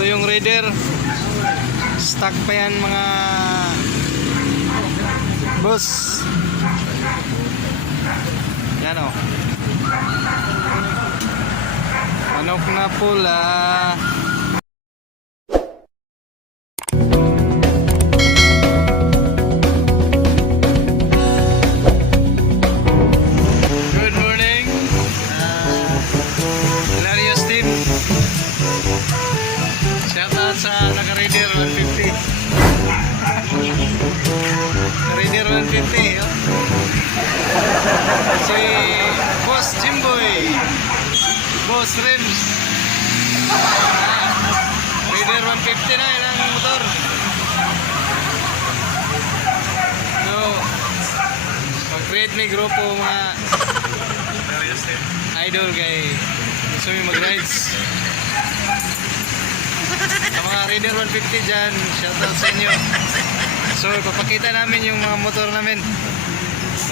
Ito yung raider. Stock pa yan mga boss. Yan o. Manok na pula. Good Raider 150. Oh. Si Boss Jimboy. Boss Rims. Raider 150 na yun ang motor. So, mag-create may grupo mga idol kay gusto mo mag-rides. Sa mga Raider 150 dyan, shoutout sa inyo. So, ipapakita namin yung mga motor namin.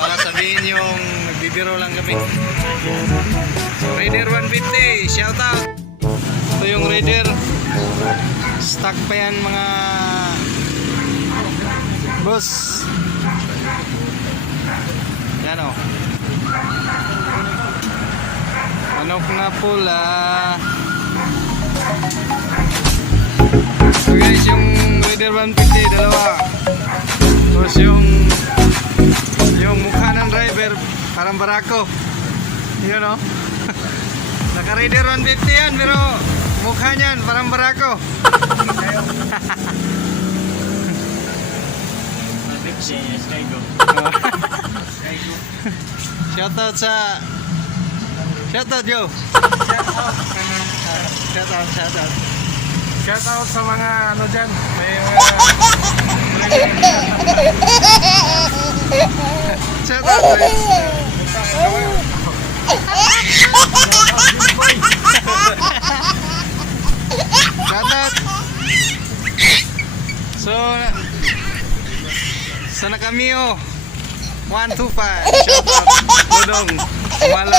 Baka sabihin yung nagbibiro lang kami. Raider 150, shoutout. Ito yung Raider. Stock pa yan mga boss. Yan o. Manok na pula. So guys, yung Raider 150, dalawa. Tapos yung yung mukha ng driver, parang barako. Yun o. Naka Raider 150 yan, pero mukha niyan, parang barako. Shoutout sa Shoutout yo. Shoutout, shoutout. Shout out sa mga ano dyan. May mga... Shoutout. guys. Shoutout. So, sana kami oh. 125. Shoutout. Dodong. Wala.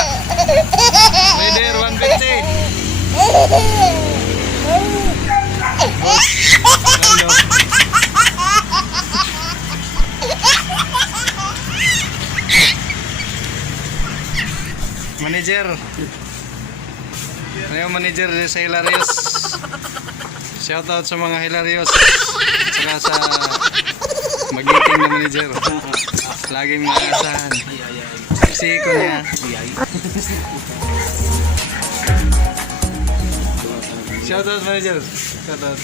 Raider 150. Manager. Ano yung manager sa Hilarious? Shoutout sa mga Hilarious. Saka sa magiting na manager. Laging maasahan. Siko niya. Shoutout manager. Shoutout.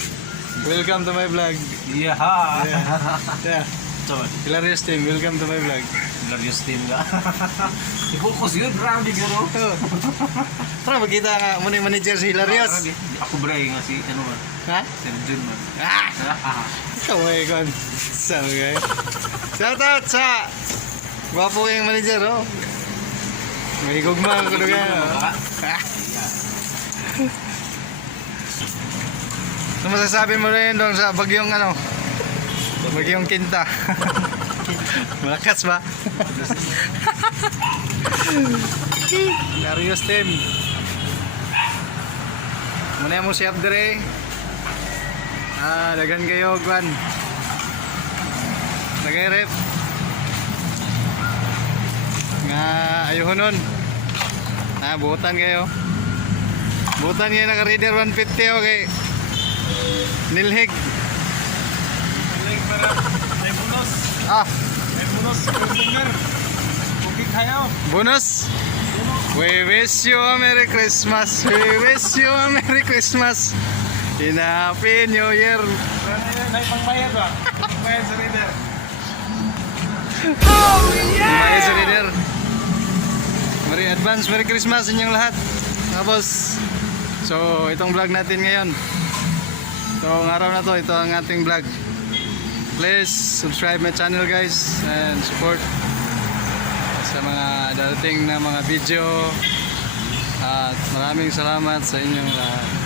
Welcome to my vlog. Yeah. Yeah. Hilarious team, welcome to my vlog. Hilarious team ka. Ibukus yun, round gano. Oh. Tara, magkita nga muna yung manager si Hilarious. Ako bray nga si, ano man, Ha? si Jun man. Ah! Ah, Kamay kon. Sabi kayo. Shoutout sa Gwapo yung manager, oh. May gugma ang kulo kaya. oh. Ah. Ano masasabi mo rin doon sa bagyong ano? Bagyong kinta. Malakas ba? Darius team. Muna mo si Abdre. Ah, dagan kayo, Gwan. Lagay rep. Nga, ayuhon nun. Ah, buhutan kayo. Buhutan kayo naka Raider 150, okay. Nilhig. Para, may bonus. Ah, May bonus, kusungar. Booking kayo. bonus. We wish you a Merry Christmas. We wish you a Merry Christmas. In a Happy New Year. May pangbayad ba? Pangbayad sa reader. Mga sa Raider. Merry advance Merry Christmas inyong lahat. Boss. So, itong vlog natin ngayon. So, araw na to, ito ang ating vlog. Please subscribe my channel guys and support sa mga darating na mga video. At maraming salamat sa inyong lahat.